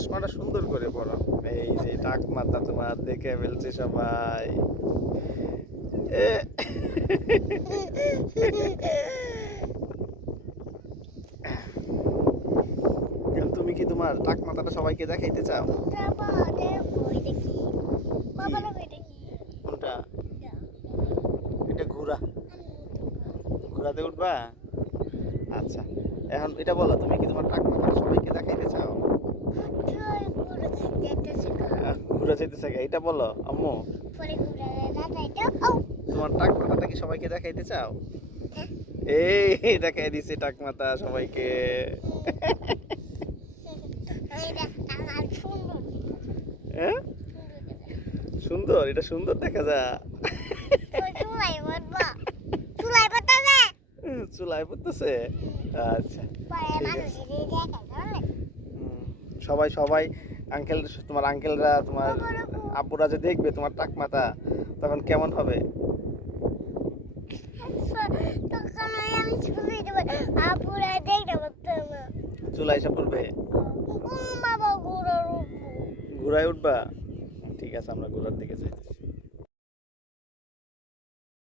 চশমাটা সুন্দর করে পরো। এই যে টাক মাথা তোমার দেখে ফেলছে সবাই। এ, এখন তুমি কি তোমার টাক মাথাটা সবাইকে দেখাইতে চাও? কোনটা? এটা ঘোড়া, ঘোড়াতে উঠবা? আচ্ছা, এখন এটা বলো, তুমি কি তোমার টাক মাথাটা সবাইকে দেখাইতে চাও? ঘোড়া চাইতেছে কে? এটা বলো আম্মু, তোমার টাক মাথাটা কি সবাইকে দেখাইতে চাও? এই দেখাই দিছে টাক মাথা সবাইকে। হ্যাঁ, সুন্দর, এটা সুন্দর দেখা যায়। চুলাই পড়তেছে। আচ্ছা, ঠিক আছে। সবাই সবাই আঙ্কেল, তোমার আঙ্কেলরা, তোমার আব্বুরা যে দেখবে তোমার টাক মাথা, তখন কেমন হবে? চুলা এসে পড়বে, ঘোড়ায় উঠবা? ঠিক আছে, আমরা ঘোড়ার দিকে যাইতেছি।